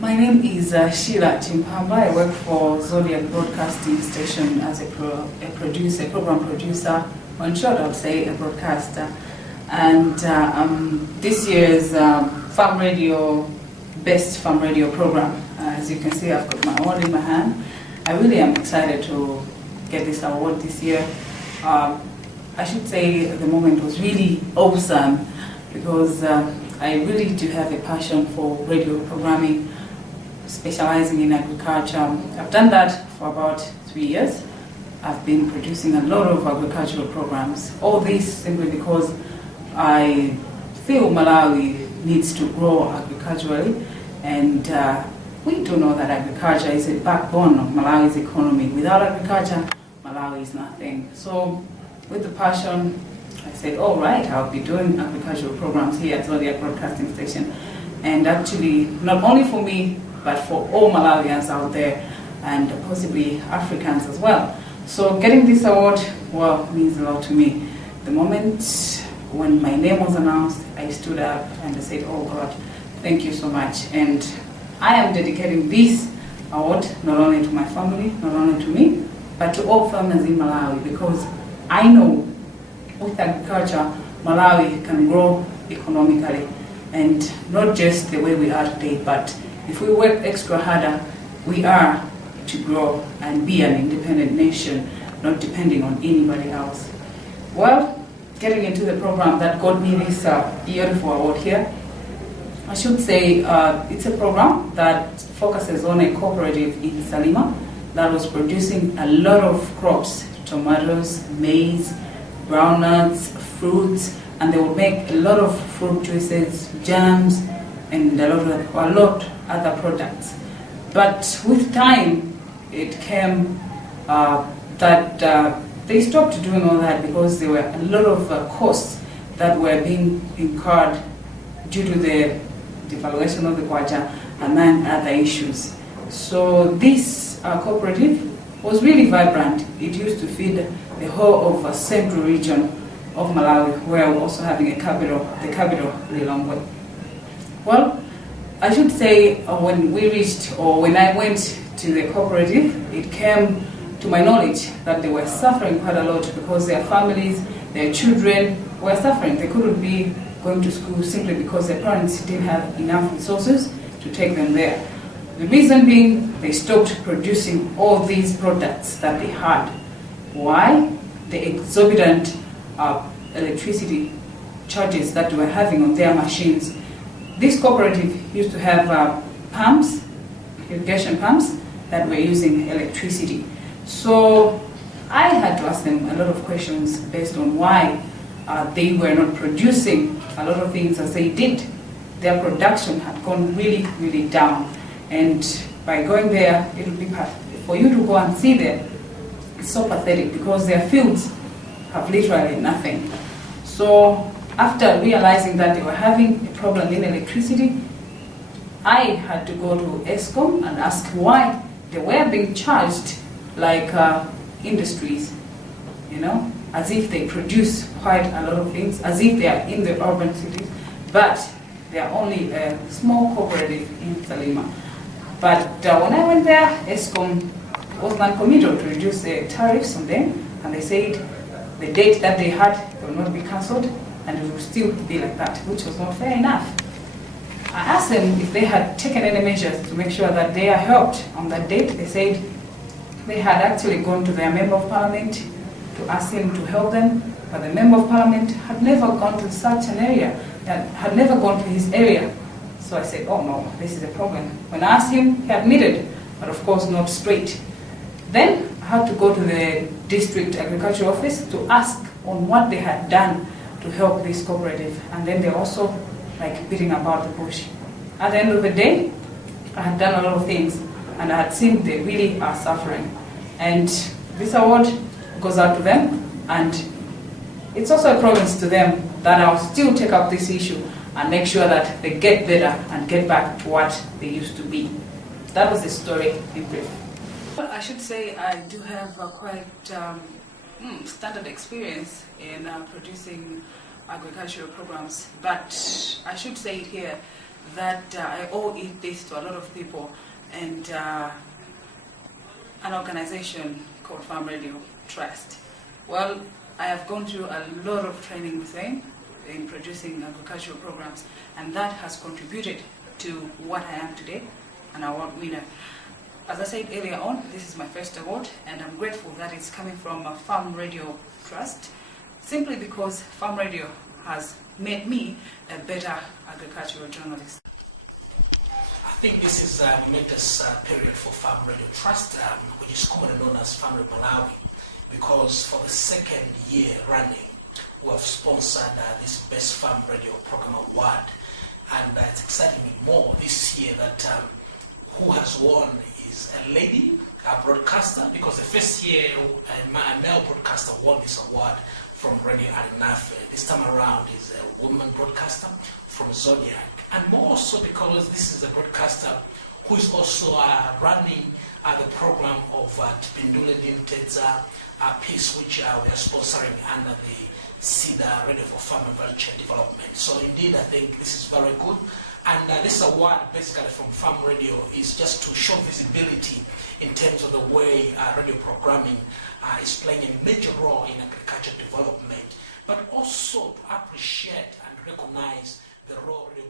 My name is Sheila Chimphamba. I work for Zodiak Broadcasting Station as a program producer, or in short, I would say a broadcaster. And this year's Farm Radio, Best Farm Radio program. As you can see, I've got my award in my hand. I really am excited to get this award this year. I should say the moment was really awesome because I really do have a passion for radio programming, specializing in agriculture. I've done that for about 3 years. I've been producing a lot of agricultural programs. All this simply because I feel Malawi needs to grow agriculturally, and we do know that agriculture is a backbone of Malawi's economy. Without agriculture, Malawi is nothing. So with the passion, I said, all right, I'll be doing agricultural programs here at Zodiac Broadcasting Station. And actually, not only for me, but for all Malawians out there, and possibly Africans as well. So getting this award, well, means a lot to me. The moment when my name was announced, I stood up and I said, oh God, thank you so much. And I am dedicating this award not only to my family, not only to me, but to all farmers in Malawi, because I know with agriculture, Malawi can grow economically, and not just the way we are today, but if we work extra harder, we are to grow and be an independent nation, not depending on anybody else. Well, getting into the program that got me this beautiful award here, I should say it's a program that focuses on a cooperative in Salima that was producing a lot of crops, tomatoes, maize, groundnuts, fruits, and they would make a lot of fruit juices, jams, and a lot other products. But with time, it came that they stopped doing all that because there were a lot of costs that were being incurred due to the devaluation of the kwacha and then other issues. So this cooperative was really vibrant. It used to feed the whole of central region of Malawi, where we're also having a capital, the capital, Lilongwe. Well, I should say when I went to the cooperative, it came to my knowledge that they were suffering quite a lot because their families, their children were suffering. They couldn't be going to school simply because their parents didn't have enough resources to take them there. The reason being, they stopped producing all these products that they had. Why? The exorbitant electricity charges that they were having on their machines. This cooperative used to have pumps, irrigation pumps, that were using electricity. So I had to ask them a lot of questions based on why they were not producing a lot of things as they did. Their production had gone really, really down. And by going there, it would be for you to go and see them. It's so pathetic because their fields have literally nothing. So after realizing that they were having a problem in electricity, I had to go to ESCOM and ask why they were being charged like industries, as if they produce quite a lot of things, as if they are in the urban cities, but they are only a small cooperative in Salima. But when I went there, ESCOM was non-committal to reduce the tariffs on them, and they said the date that they had will not be cancelled, and it will still be like that, which was not fair enough. I asked them if they had taken any measures to make sure that they are helped on that date. They said they had actually gone to their Member of Parliament to ask him to help them, but the Member of Parliament had never gone to such an area, had never gone to his area. So I said, oh no, this is a problem. When I asked him, he admitted, but of course not straight. Then I had to go to the district agriculture office to ask on what they had done to help this cooperative. And then they're also like beating about the bush. At the end of the day, I had done a lot of things and I had seen they really are suffering. And this award goes out to them, and it's also a promise to them that I'll still take up this issue and make sure that they get better and get back to what they used to be. That was the story in brief. Well, I should say I do have a quite standard experience in producing agricultural programs, but I should say it here that I owe this to a lot of people and an organization called Farm Radio Trust. Well, I have gone through a lot of training with them in producing agricultural programs, and that has contributed to what I am today, an award winner. As I said earlier on, this is my first award, and I'm grateful that it's coming from a Farm Radio Trust, simply because Farm Radio has made me a better agricultural journalist. I think this is a momentous period for Farm Radio Trust, which is commonly known as Farm Radio Malawi, because for the second year running, we have sponsored this Best Farm Radio Program Award, and it's exciting me more this year that who has won is a lady, a broadcaster, because the first year a male broadcaster won this award from Radio Arinafe. This time around is a woman broadcaster from Zodiak, and more so because this is a broadcaster who is also running the program of Tipindule Limited's piece, which we are sponsoring under the SIDA Radio for Farm and Value Chain Development. So indeed, I think this is very good. And this award, basically from Farm Radio, is just to show visibility in terms of the way radio programming is playing a major role in agriculture development, but also to appreciate and recognize the role radio